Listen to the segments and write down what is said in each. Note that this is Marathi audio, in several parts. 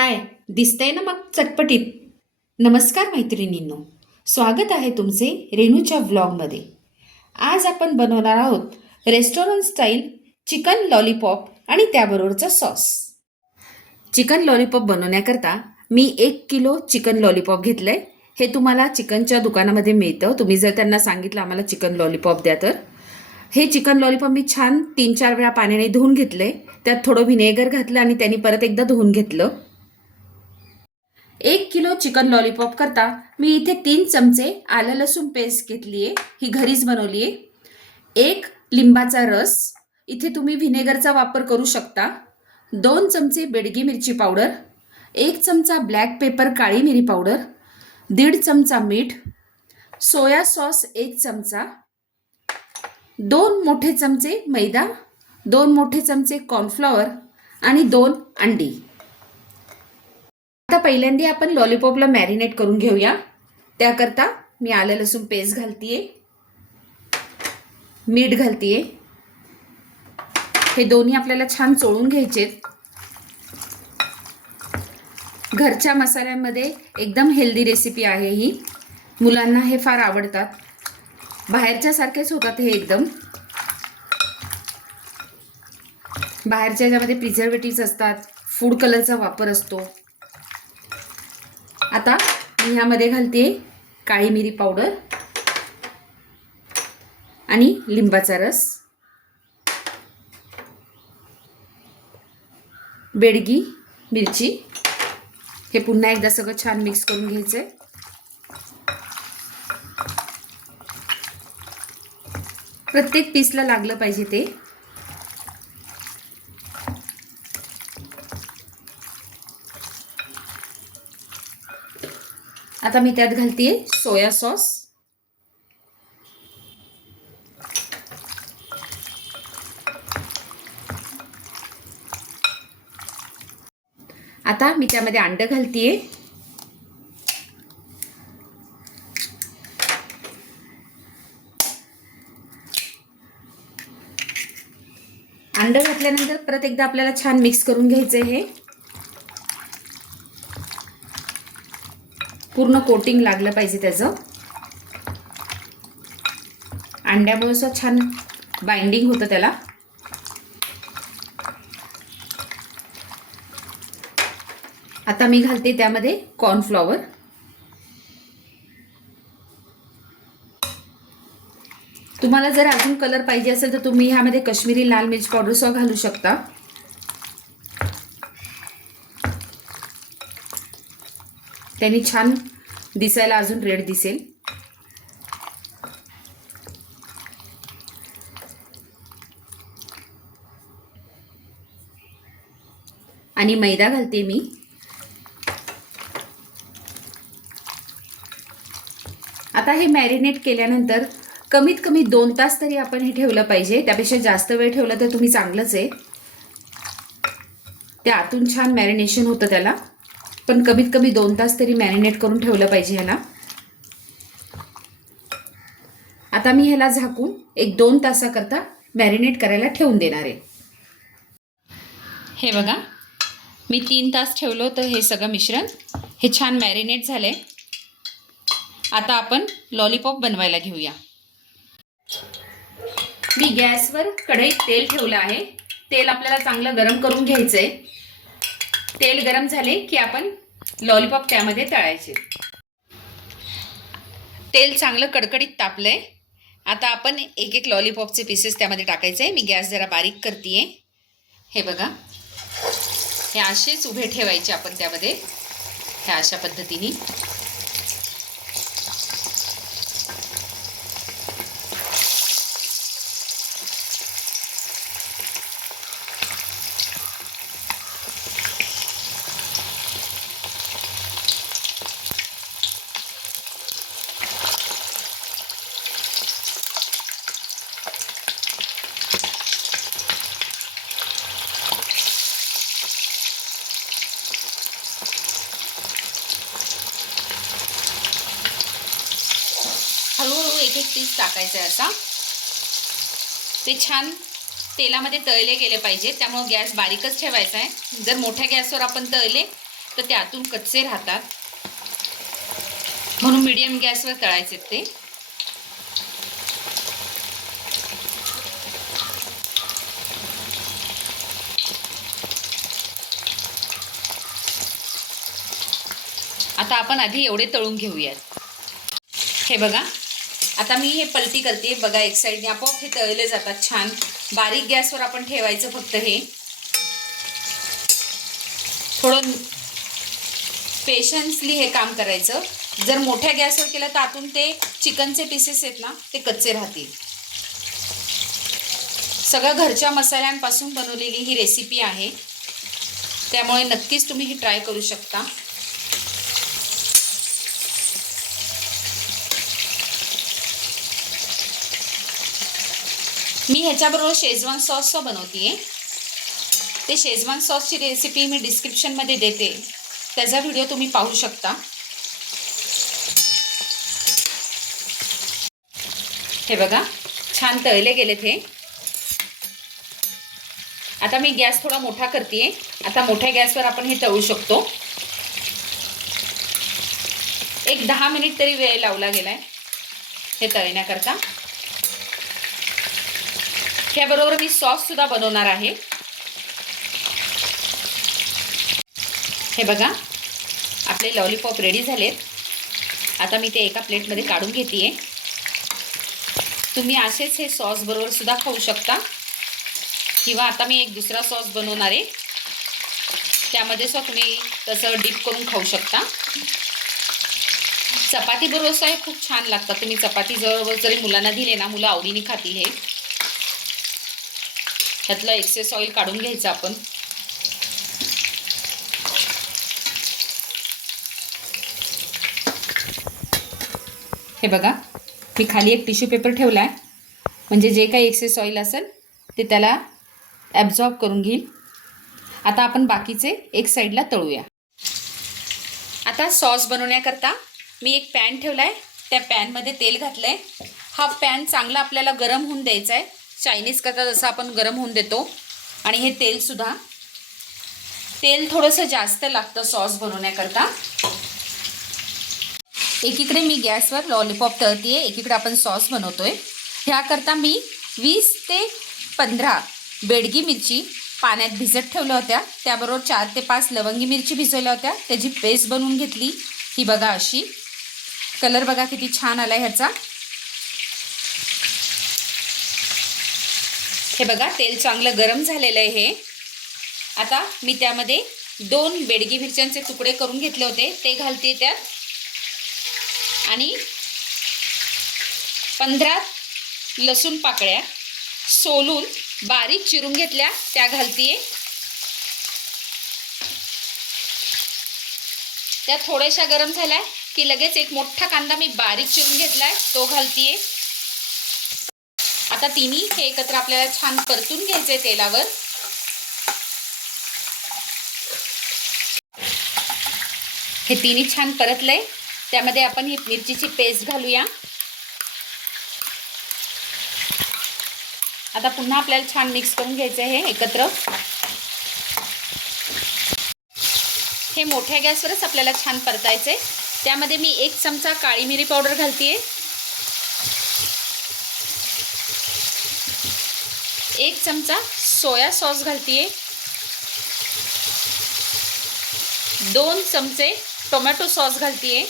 काय दिसतंय ना मग चटपटीत. नमस्कार मैत्रिणींनो, स्वागत आहे तुमचे रेणूच्या व्लॉगमध्ये. आज आपण बनवणार आहोत रेस्टॉरंट स्टाईल चिकन लॉलीपॉप आणि त्याबरोबरचा सॉस. चिकन लॉलीपॉप बनवण्याकरता मी 1 किलो चिकन लॉलीपॉप घेतलंय. हे तुम्हाला चिकनच्या दुकानामध्ये मिळतं. तुम्ही जर त्यांना सांगितलं आम्हाला चिकन लॉलीपॉप द्या तर हे चिकन लॉलीपॉप मी छान 3-4 वेळा पाण्याने धुवून घेतले. त्यात थोडं व्हिनेगर घातलं आणि त्यांनी परत एकदा धुवून घेतलं. 1 किलो चिकन लॉलीपॉप करता मी इथे 3 चमचे आलं लसूण पेस्ट घेतली आहे. ही घरीच बनवली आहे. 1 लिंबाचा रस, इथे तुम्ही व्हिनेगरचा वापर करू शकता. 2 चमचे बेडगी मिरची पावडर, 1 चमचा ब्लॅक पेपर काळी मिरी पावडर, 1.5 चमचा मीठ, सोया सॉस 1 चमचा, 2 मोठे चमचे मैदा, 2 मोठे चमचे कॉर्नफ्लॉवर आणि 2 अंडी. आता पहिल्यांदा आपण लॉलीपॉपला मॅरिनेट करून घेऊया. त्याकरता मी आलं लसूण पेस्ट घालतीये, मीठ घालतीये. हे दोन्ही आपल्याला छान चोळून घ्यायचे. घरच्या मसाल्यांमध्ये एकदम हेल्दी रेसिपी आहे ही. मुलांना हे फार आवडतात. बाहेरच्या सारखेच होतात हे एकदम. बाहेरच्या ज्यामध्ये प्रिझर्वेटिव्ह असतात, फूड कलरचा वापर असतो. आता मी ह्यामध्ये घालते काळी मिरी पावडर आणि लिंबाचा रस, बेडगी मिरची. हे पुन्हा एकदा सगळं छान मिक्स करून घ्यायचंय. प्रत्येक पीसला लागलं पाहिजे ते. आता मी त्यात घालतेय सोया सॉस, आता मी त्यामध्ये अंड घालतेय. अंड घातल्यानंतर परत एकदा आपल्याला छान मिक्स करून घ्यायचंय. हे पूर्ण कोटिंग लागलं पाहिजे त्याचं. अंड्यामुळे असं छान बाइंडिंग होतं त्याला. आता मी घालते त्यामध्ये कॉर्नफ्लॉवर. तुम्हाला जर अजून कलर पाहिजे असेल तर तुम्ही ह्यामध्ये काश्मीरी लाल मिर्च पावडर सुद्धा घालू शकता. त्यांनी छान दिसायला अजून रेड दिसेल. आणि मैदा घालते मी. आता हे मॅरिनेट केल्यानंतर कमीत कमी 2 तास तरी आपण हे ठेवलं पाहिजे. त्यापेक्षा जास्त वेळ ठेवलं तर तुम्ही चांगलंच आहे. त्या आतून छान मॅरिनेशन होतं त्याला. पण कमीत कमी 2 तास तरी मॅरिनेट करून ठेवलं पाहिजे ह्याला. आता मी ह्याला झाकून 1-2 तासाकरता मॅरिनेट करायला ठेवून देणार आहे. हे बघा, मी 3 तास ठेवलं होतं हे सगळं मिश्रण. हे छान मॅरिनेट झालंय. आता आपण लॉलीपॉप बनवायला घेऊया. मी गॅसवर कढईत तेल ठेवलं आहे. तेल आपल्याला चांगलं गरम करून घ्यायचंय. तेल गरम झाले की आपण लॉलीपॉप त्यामध्ये तळायचे. तेल चांगलं कडकडीत तापलंय. आता आपण एक लॉलीपॉपचे पीसेस त्यामध्ये टाकायचे. मी गॅस जरा बारीक करतेय. हे बघा, हे असेच उभे ठेवायचे आपण त्यामध्ये, ह्या अशा पद्धतीने. हळूहळू एक पीस टाकायचं आहे असा. ते छान तेलामध्ये तळले गेले पाहिजे. त्यामुळे गॅस बारीकच ठेवायचा आहे. जर मोठ्या गॅसवर आपण तळले तर ते आतून कच्चे राहतात, म्हणून मीडियम गॅसवर तळायचे ते. आता आपण आधी एवढे तळून घेऊयात. हे बघा, आता मी हे पलटी करते. बघा, एक साईडने आपोआप हे तळले जातात छान. बारीक गॅसवर आपण ठेवायचं फक्त. हे थोडं पेशन्सली हे काम करायचं. जर मोठ्या गॅसवर केलं तर आतून ते चिकनचे पीसेस आहेत ना, ते कच्चे राहतील. सगळं घरच्या मसाल्यांपासून बनवलेली ही रेसिपी आहे, त्यामुळे नक्कीच तुम्ही ही ट्राय करू शकता. मी ह्याच्याबरोबर शेजवान सॉस बनवते. ते शेजवान सॉसची रेसिपी मी डिस्क्रिप्शनमध्ये देते, त्याचा व्हिडिओ तुम्ही पाहू शकता. हे बघा, छान तळले गेलेत हे. आता मी गॅस थोडा मोठा करते. आता मोठ्या गॅसवर आपण हे तळू शकतो. एक 10 मिनिट तरी वेळ लावला गेलाय हे तळण्याकरता. त्याबरोबर मी सॉस सुद्धा बनवणार आहे. हे बघा, आपले लॉलीपॉप रेडी झालेत. आता मी ते एका प्लेटमध्ये काढून घेते. तुम्ही असेच हे सॉस बरोबर सुद्धा खाऊ शकता, किंवा आता मी एक दुसरा सॉस बनवणार आहे, त्यामध्ये सुद्धा तुम्ही तसं डिप करून खाऊ शकता. चपाती बरोबर सुद्धा हे खूप छान लागतात. तुम्ही चपाती जरी मुलांना दिले ना, मुलं आवडीने खातील हे. त्यातलं एक्सेस ऑइल काढून घ्यायचं आपण. हे बघा, मी खाली एक टिश्यू पेपर ठेवला आहे, म्हणजे जे काही एक्सेस ऑइल असेल ते त्याला ॲब्झॉर्ब करून घेईल. आता आपण बाकीचे एक साईडला तळूया. आता सॉस बनवण्याकरता मी एक पॅन ठेवला आहे. त्या पॅनमध्ये तेल घातलं आहे. हा पॅन चांगला आपल्याला गरम होऊन द्यायचा आहे, चायनीज करता जसं आपण गरम होऊन देतो. आणि हे तेलसुद्धा, तेल थोडंसं जास्त लागतं सॉस बनवण्याकरता. एकीकडे मी गॅसवर लॉलीपॉप तळते आहे, एकीकडे आपण सॉस बनवतो आहे. ह्याकरता मी 20 ते 15 बेडगी मिरची पाण्यात भिजत ठेवल्या होत्या. त्याबरोबर 4 ते 5 लवंगी मिरची भिजवल्या होत्या. त्याची पेस्ट बनवून घेतली. ही बघा अशी. कलर बघा किती छान आला ह्याचा. हे बघा, तेल चांगलं गरम झालेलं आहे हे. आता मी त्यामध्ये 2 बेडगी मिरच्यांचे तुकडे करून घेतले होते ते घालते त्यात. आणि 15 लसूण पाकळ्या सोलून बारीक चिरून घेतल्या त्या घालते. त्या थोड्याशा गरम झाल्या की लगेच एक मोठा कांदा मी बारीक चिरून घेतलाय तो घालते. आता तिन्ही हे एकत्र आपल्याला छान परतून घ्यायचे तेलावर. हे तिन्ही छान परतलंय. त्यामध्ये आपण ही मिरचीची पेस्ट घालूया. आता पुन्हा आपल्याला छान मिक्स करून घ्यायचं आहे हे एकत्र. हे मोठ्या गॅसवरच आपल्याला छान परतायचं आहे. त्यामध्ये मी 1 चमचा काळी मिरी पावडर घालते. 1 चमचा सोया सॉस घालते. 2 चमचे टोमॅटो सॉस घालते.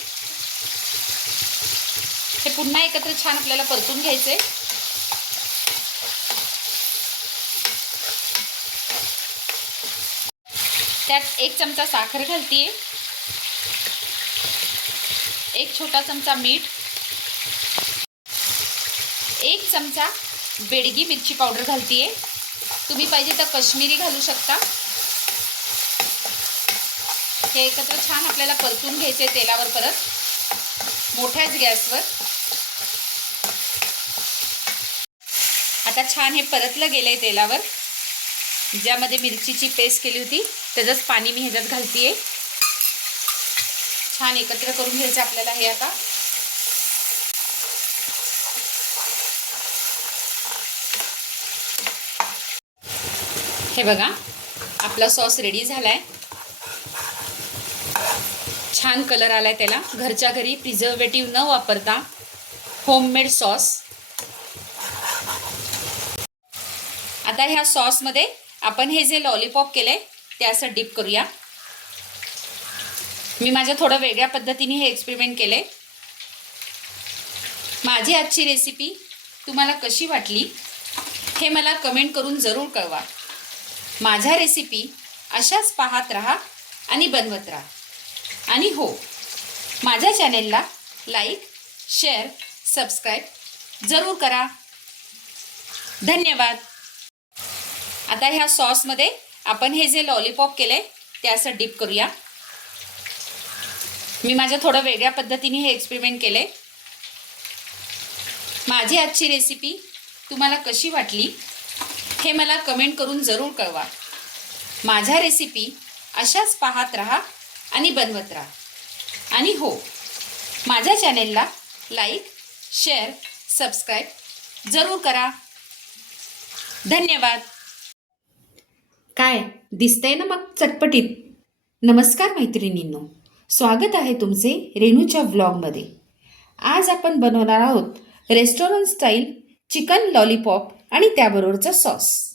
हे पुन्हा एकत्र छान आपल्याला परतून घ्यायचे. त्यात 1 चमचा साखर घालते. 1 छोटा चमचा मीठ. 1 चमचा बेडगी मिरची पावडर घालते. तुम्ही पाहिजे तर काश्मीरी घालू शकता. हे एकत्र छान आपल्याला परतून घ्यायचे तेलावर परत मोठ्याच गॅसवर. आता छान हे परतलं गेलंय तेलावर. ज्यामध्ये मिरचीची पेस्ट केली होती त्याचंच पाणी मी ह्याच्यात घालते. छान एकत्र करून घ्यायचं आपल्याला हे. आता हे बघा, आपला सॉस रेडी झालाय. छान कलर आलाय त्याला. घरच्या घरी प्रिझर्वेटिव्ह न वापरता होममेड सॉस. आता ह्या सॉसमध्ये आपण हे जे लॉलीपॉप केले ते असं डिप करूया. मी माझ्या थोडं वेगळ्या पद्धतीने हे एक्सपेरिमेंट केले. माझी आजची रेसिपी तुम्हाला कशी वाटली हे मला कमेंट करून जरूर कळवा. माझ्या रेसिपी अशाच पाहत राहा आणि बनवत राहा. आणि हो, माझ्या चॅनेलला लाईक, शेअर, सबस्क्राईब जरूर करा. धन्यवाद. आता ह्या सॉसमध्ये आपण हे जे लॉलीपॉप केले ते असं डिप करूया. मी माझ्या थोडं वेगळ्या पद्धतीने हे एक्सपेरिमेंट केले. माझी आजची रेसिपी तुम्हाला कशी वाटली हे मला कमेंट करून जरूर कळवा. माझ्या रेसिपी अशाच पाहत राहा आणि बनवत राहा. आणि हो, माझ्या चॅनेलला लाईक, शेअर, सबस्क्राईब जरूर करा. धन्यवाद. काय दिसतंय ना मग चटपटीत. नमस्कार मैत्रिणींनो, स्वागत आहे तुमचे रेणूच्या व्लॉगमध्ये. आज आपण बनवणार आहोत रेस्टॉरंट स्टाईल चिकन लॉलीपॉप आणि त्याबरोबरचा सॉस.